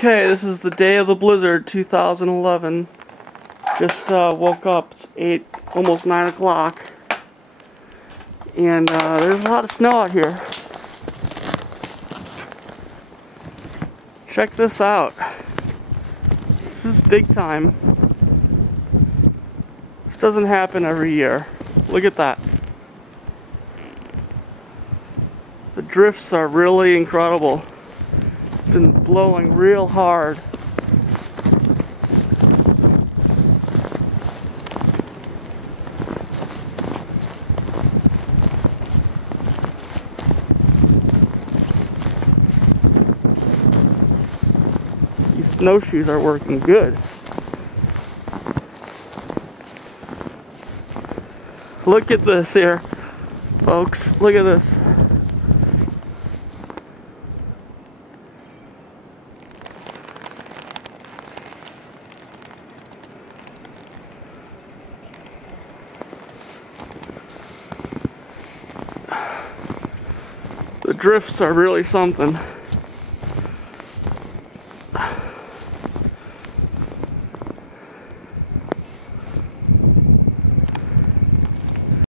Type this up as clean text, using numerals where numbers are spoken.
Okay, this is the day of the blizzard, 2011. Just woke up. It's 8, almost 9 o'clock. And there's a lot of snow out here. Check this out. This is big time. This doesn't happen every year. Look at that. The drifts are really incredible. It's been blowing real hard. These snowshoes are working good. Look at this here, folks. Look at this. The drifts are really something.